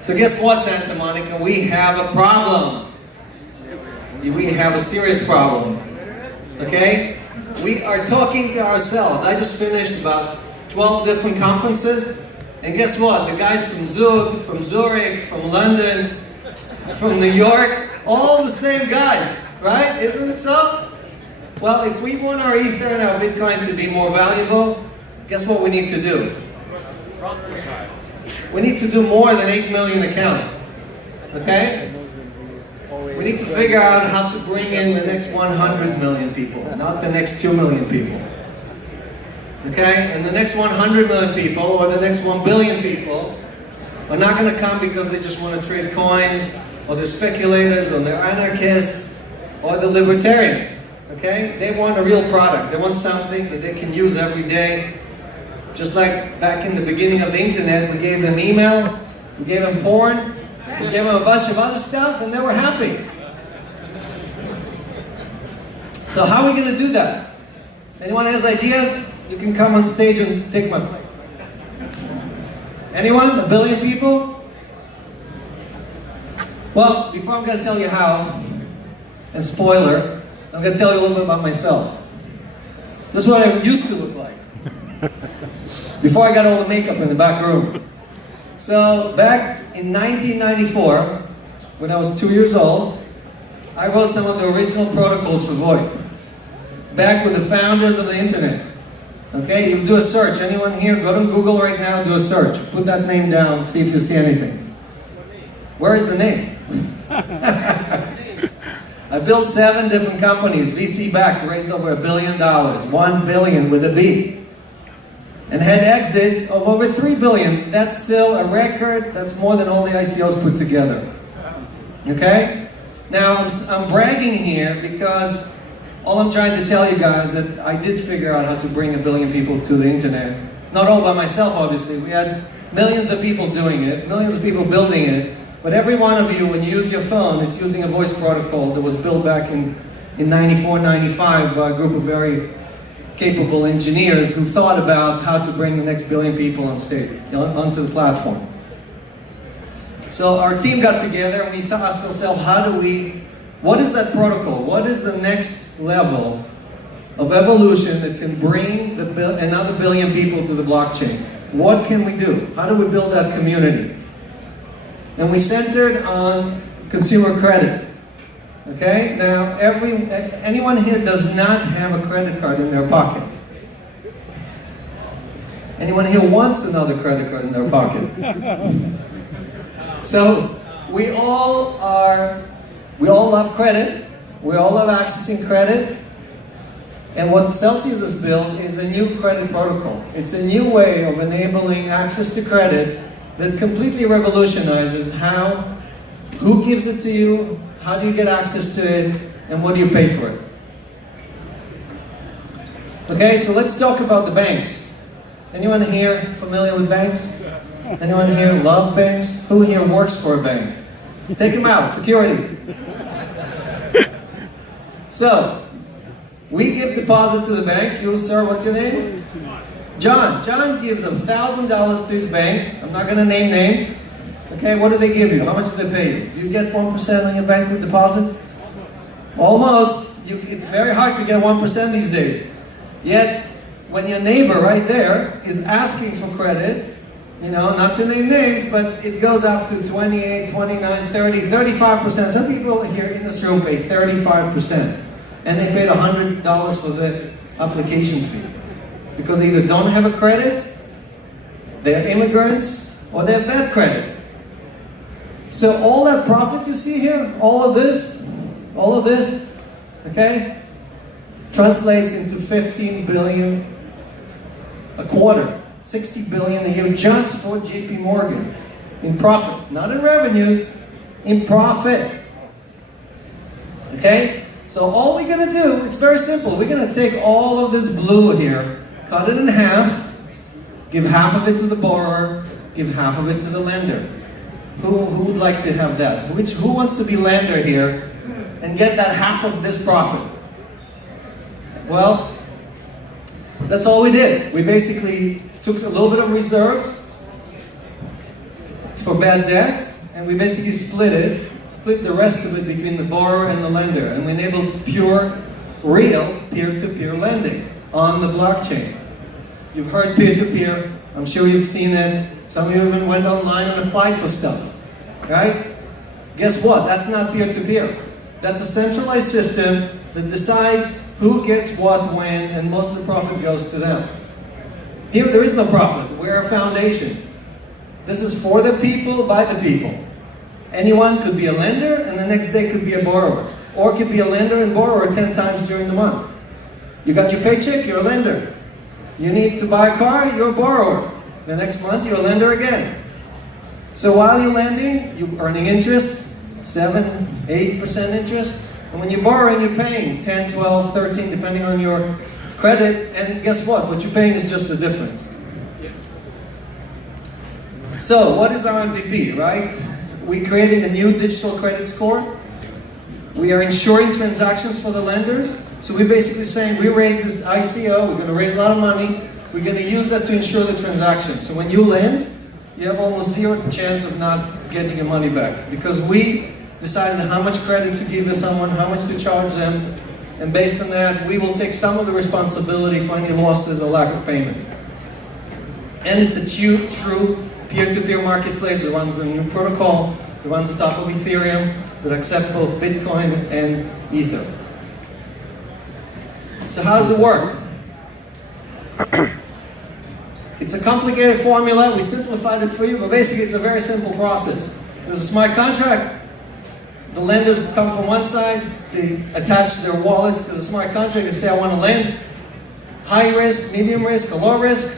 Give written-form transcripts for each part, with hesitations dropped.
So guess what, Santa Monica? We have a problem. We have a serious problem. Okay? We are talking to ourselves. I just finished about 12 different conferences. And guess what? The guys from Zug, from Zurich, from London, from New York, all the same guys, right? Isn't it so? Well, if we want our Ether and our Bitcoin to be more valuable, guess what we need to do? We need to do more than 8 million accounts. Okay? We need to figure out how to bring in the next 100 million people, not the next 2 million people. Okay? And the next 100 million people, or the next 1 billion people, are not going to come because they just want to trade coins, or they're speculators, or they're anarchists, or they're libertarians. Okay? They want a real product. They want something that they can use every day. Just like back in the beginning of the internet, we gave them email, we gave them porn, we gave them a bunch of other stuff, and they were happy. So how are we going to do that? Anyone has ideas? You can come on stage and take my place. Anyone? 1 billion people? Well, before I'm going to tell you how, and spoiler, I'm going to tell you a little bit about myself. This is what I used to look like. Before I got all the makeup in the back room. So back in 1994, when I was 2 years old, I wrote some of the original protocols for VoIP. Back with the founders of the internet. Okay, you do a search. Anyone here, go to Google right now, do a search. Put that name down, see if you see anything. Where is the name? I built 7 different companies, VC backed, raised over $1 billion, 1 billion with a B. And had exits of over 3 billion. That's still a record. That's more than all the ICOs put together. Okay? Now, I'm bragging here because all I'm trying to tell you guys is that I did figure out how to bring 1 billion people to the internet. Not all by myself, obviously. We had millions of people doing it, millions of people building it. But every one of you, when you use your phone, it's using a voice protocol that was built back in 94, 95 by a group of very capable engineers who thought about how to bring the next 1 billion people on stage, onto the platform. So our team got together and we asked ourselves, what is that protocol? What is the next level of evolution that can bring another 1 billion people to the blockchain? What can we do? How do we build that community? And we centered on consumer credit. Okay, now anyone here does not have a credit card in their pocket? Anyone here wants another credit card in their pocket? So we all love credit. We all love accessing credit. And what Celsius has built is a new credit protocol. It's a new way of enabling access to credit that completely revolutionizes who gives it to you, how do you get access to it, and what do you pay for it? Okay, so let's talk about the banks. Anyone here familiar with banks? Anyone here love banks? Who here works for a bank? Take them out, security. So, we give deposit to the bank. You, sir, what's your name? John. John gives $1,000 to his bank. I'm not going to name names. Okay, what do they give you? How much do they pay you? Do you get 1% on your bank deposits? Almost. It's very hard to get 1% these days. Yet, when your neighbor right there is asking for credit, not to name names, but it goes up to 28, 29, 30, 35%. Some people here in this room pay 35%. And they paid $100 for the application fee. Because they either don't have a credit, they're immigrants, or they have bad credit. So all that profit you see here, all of this, okay, translates into 15 billion a quarter, 60 billion a year just for JP Morgan in profit, not in revenues, in profit. Okay? So all we're going to do, it's very simple. We're going to take all of this blue here, cut it in half, give half of it to the borrower, give half of it to the lender. Who would like to have that? Who wants to be lender here and get that half of this profit? Well, that's all we did. We basically took a little bit of reserves, for bad debt, and we basically split the rest of it between the borrower and the lender, and we enable pure, real peer-to-peer lending on the blockchain. You've heard peer-to-peer, I'm sure you've seen it. Some of you even went online and applied for stuff, right? Guess what? That's not peer-to-peer. That's a centralized system that decides who gets what when, and most of the profit goes to them. Here, there is no profit. We're a foundation. This is for the people, by the people. Anyone could be a lender, and the next day could be a borrower. Or could be a lender and borrower 10 times during the month. You got your paycheck, you're a lender. You need to buy a car, you're a borrower. The next month, you're a lender again. So while you're lending, you're earning interest, 7, 8% interest. And when you're borrowing, you're paying 10, 12, 13, depending on your credit. And guess what? What you're paying is just the difference. So what is our MVP, right? We created a new digital credit score. We are insuring transactions for the lenders. So we're basically saying, we raised this ICO, we're going to raise a lot of money, we're going to use that to insure the transaction. So when you lend, you have almost zero chance of not getting your money back. Because we decided how much credit to give to someone, how much to charge them, and based on that, we will take some of the responsibility for any losses or lack of payment. And it's a true peer-to-peer marketplace that runs the new protocol, that runs on top of Ethereum, that accept both Bitcoin and Ether. So how does it work? It's a complicated formula. We simplified it for you, but basically it's a very simple process. There's a smart contract. The lenders come from one side. They attach their wallets to the smart contract and say, I want to lend. High risk, medium risk, or low risk.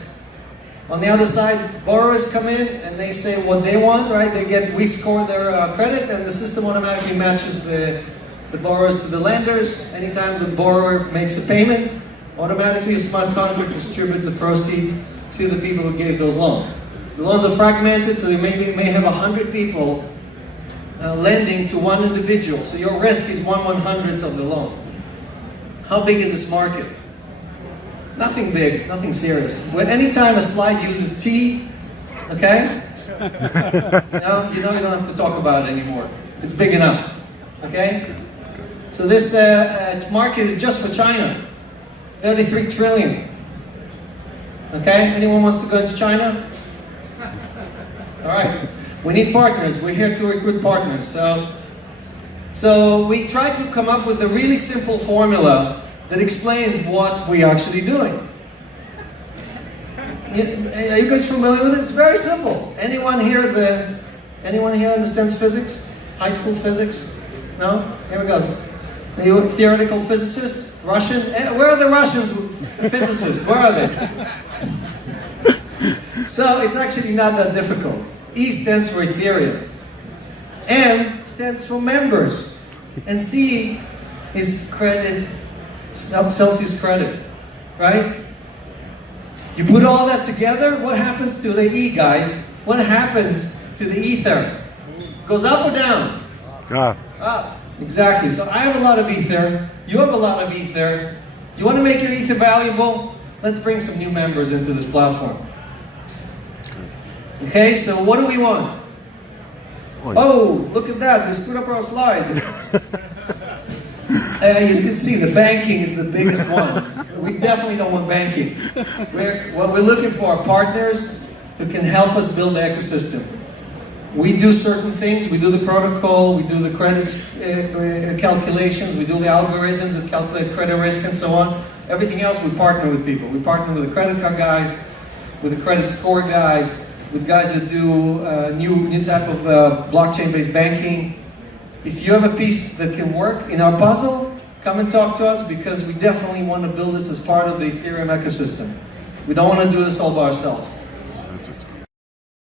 On the other side, borrowers come in and they say what they want, right? We score their credit, and the system automatically matches the borrowers to the lenders. Anytime the borrower makes a payment, automatically a smart contract distributes the proceeds to the people who gave those loans. The loans are fragmented, so you may have 100 people lending to one individual. So your risk is 1/100th of the loan. How big is this market? Nothing big, nothing serious. When anytime a slide uses T, okay? Now you don't have to talk about it anymore. It's big enough, okay? So this market is just for China, 33 trillion. Okay, anyone wants to go into China? All right, we need partners. We're here to recruit partners. So we tried to come up with a really simple formula that explains what we're actually doing. Are you guys familiar with it? It's very simple. Anyone here understands physics? High school physics? No? Here we go. Are you a theoretical physicist? Russian? Where are the Russians physicists? Where are they? So it's actually not that difficult. E stands for Ethereum. M stands for members. And C is credit, Celsius credit, right? You put all that together, what happens to the E, guys? What happens to the Ether? Goes up or down? Up. Exactly. So I have a lot of Ether. You have a lot of Ether. You want to make your Ether valuable? Let's bring some new members into this platform. Okay, so what do we want? Oh, look at that. They screwed up our slide. As you can see, the banking is the biggest one. We definitely don't want banking. What we're looking for are partners who can help us build the ecosystem. We do certain things. We do the protocol. We do the credits calculations. We do the algorithms that calculate credit risk and so on. Everything else, we partner with people. We partner with the credit card guys, with the credit score guys, with guys that do new type of blockchain-based banking. If you have a piece that can work in our puzzle, come and talk to us, because we definitely want to build this as part of the Ethereum ecosystem. We don't want to do this all by ourselves.